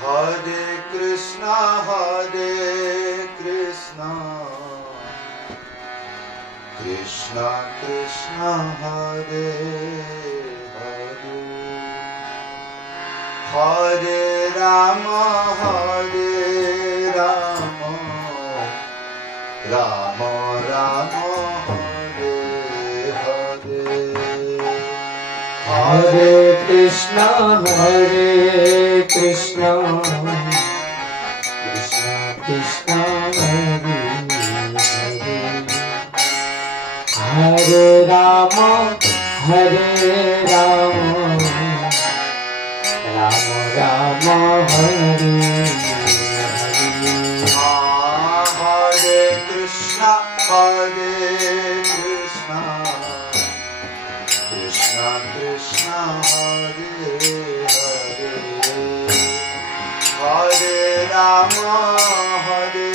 Hare Krishna, Krishna Krishna, Hare Hare, Hare Rama, Rama Rama, Hare Hare. Hare Krishna, Krishna Krishna, Hare Hare, Hare Rama, Rama Rama, Hare Hare. Hare Krishna, Krishna Krishna, Hare Hare, Hare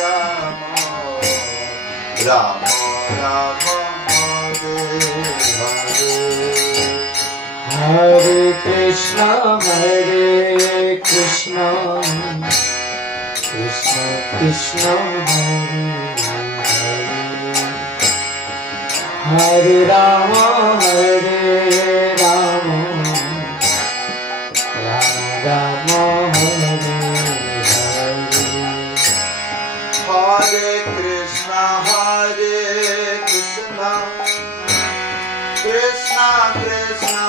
Rama, Rama Rama, Hare Hare. Hare Krishna, Krishna Krishna, Hare Hare, Hare Rama, Rama Rama, Hare Hare. Hare Krishna, Krishna Krishna,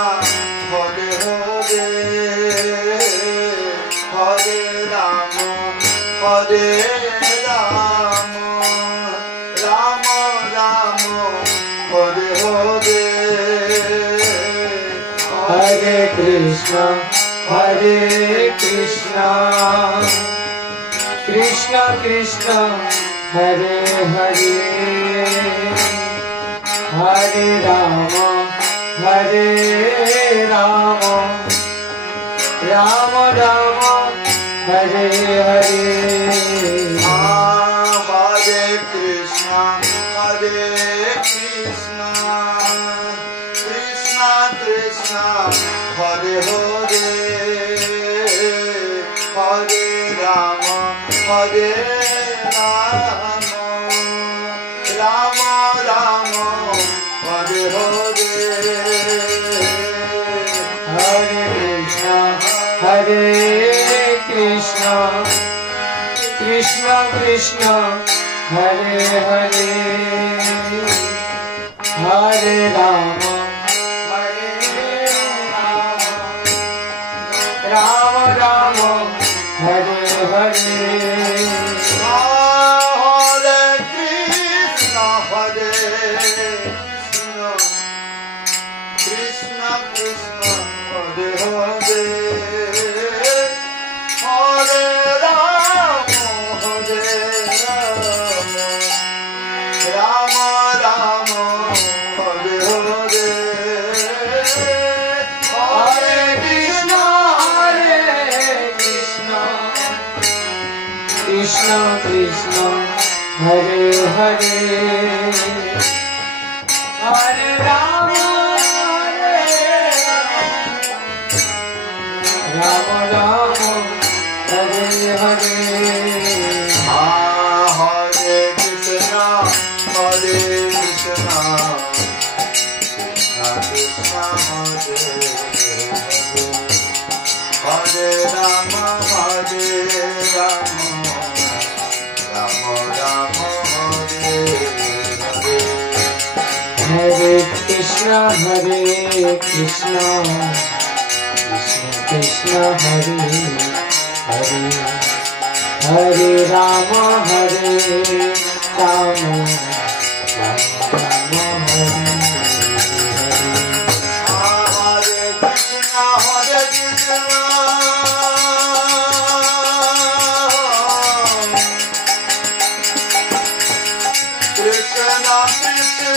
Hare Hare, Hare Rama, Rama Rama, Hare Hare. Hare Krishna, Krishna Krishna, Hare Hare, Hare Rama, Rama Rama, Hare Hare. Hare Krishna, Krishna Krishna, Hare Hare, Hare Rama, Rama Rama, Hare Hare. Hare Krishna, Krishna Krishna, Hare Hare, Hare Rama, Rama Rama, Hare Hare. Hare Krishna, Krishna Krishna, Hare Hare, Hare Rama, Rama Rama, Hare Hare. Hare Krishna, Krishna Krishna, Hare Hare, Hare Rama, Rama Rama, Hare Hare. Hare Krishna, Krishna Krishna, Hare Rama, Rama Rama, Hare Hare. Hare Krishna, Krishna Krishna, Hare Hare, Hare Rama, Rama Rama, Hare Hare. Krishna Krishna,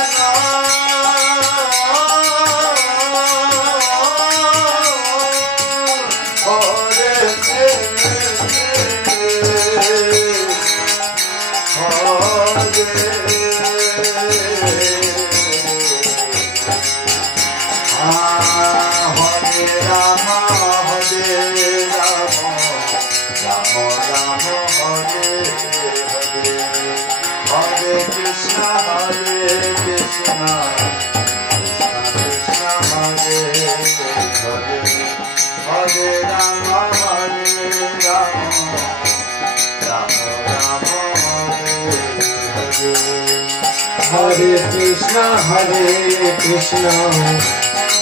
Hare Rama, Hare Krishna, Hare Krishna, Krishna Krishna, Hare Hare, Hare Rama, Hare Rama, Rama Rama, Hare Hare. Hare Krishna, Hare Krishna,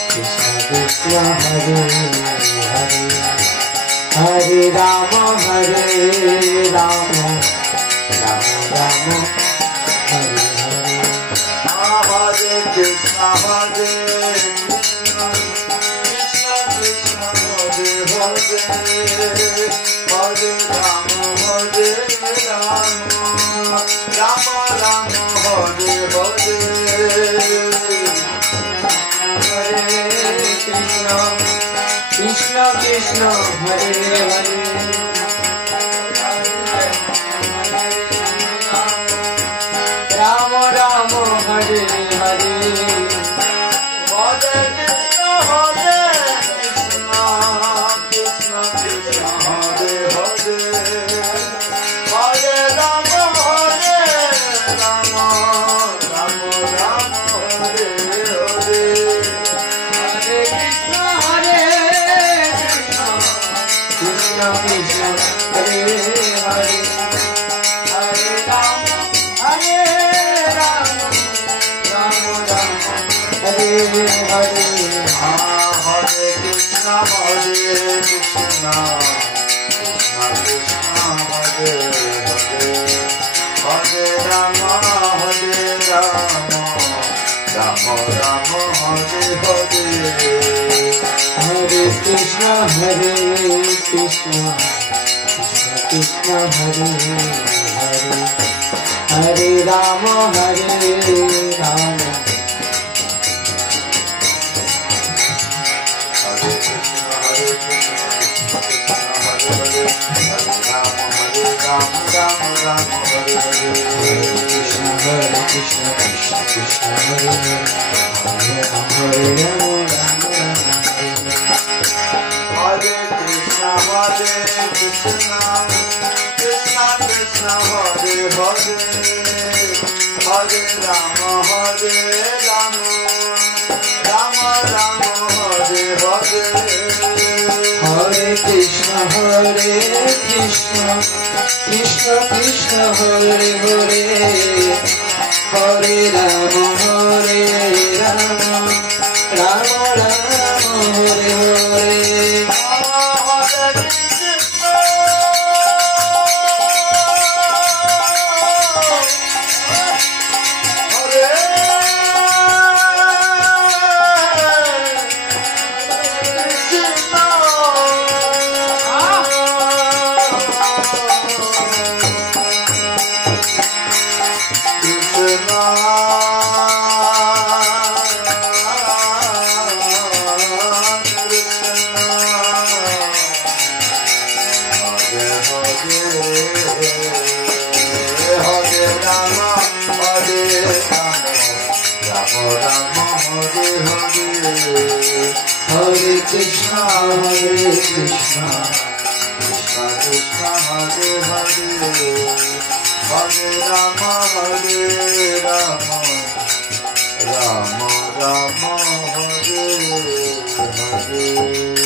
Krishna Krishna, Hare Hare, Hare Rama, Hare Rama, Rama Rama, Hare Hare. Hare Krishna, Krishna Krishna, Hare Hare, Rama Rama, Hare Hare. Hare Krishna, Hare Krishna, Krishna Krishna, Hare Hare, Hare Rama, Hare Rama, Rama Rama, Hare Hare. Hare Krishna, Hare Krishna, Krishna Krishna, Hare Hare, Hare Rama, Hare Rama, Rama Rama, Hare Hare. Hare Krishna, Hare Krishna, Krishna Krishna, Hare Hare, Hare Rama, Hare Rama, Rama Rama, Hare Hare. Hare Krishna, Hare Krishna, Krishna Krishna, Hare Hare, Hare Rama, Hare Rama. Hare Krishna, Hare Krishna, Krishna Krishna, Hare Hare, Hare Rama, Hare Rama, Rama Rama, Hare Hare. Krishna, Hare Krishna, Krishna Krishna, Hare Hare, Hare Rama, Hare Rama, Rama Rama, Hare Hare. Hare Krishna, Hare Krishna, Krishna Krishna, Hare Hare, Hare Rama, Hare Rama, Rama Rama, Hare Hare. Hare Krishna, Hare Krishna, Krishna Krishna, Hare Hare, Hare Rama, Hare Rama, Rama Rama, Hare Hare. Hare Krishna, Hare Krishna, Hare Krishna, Krishna Krishna, Hare Hare, Hare Rama, Hare Rama, Rama Rama, Hare Hare.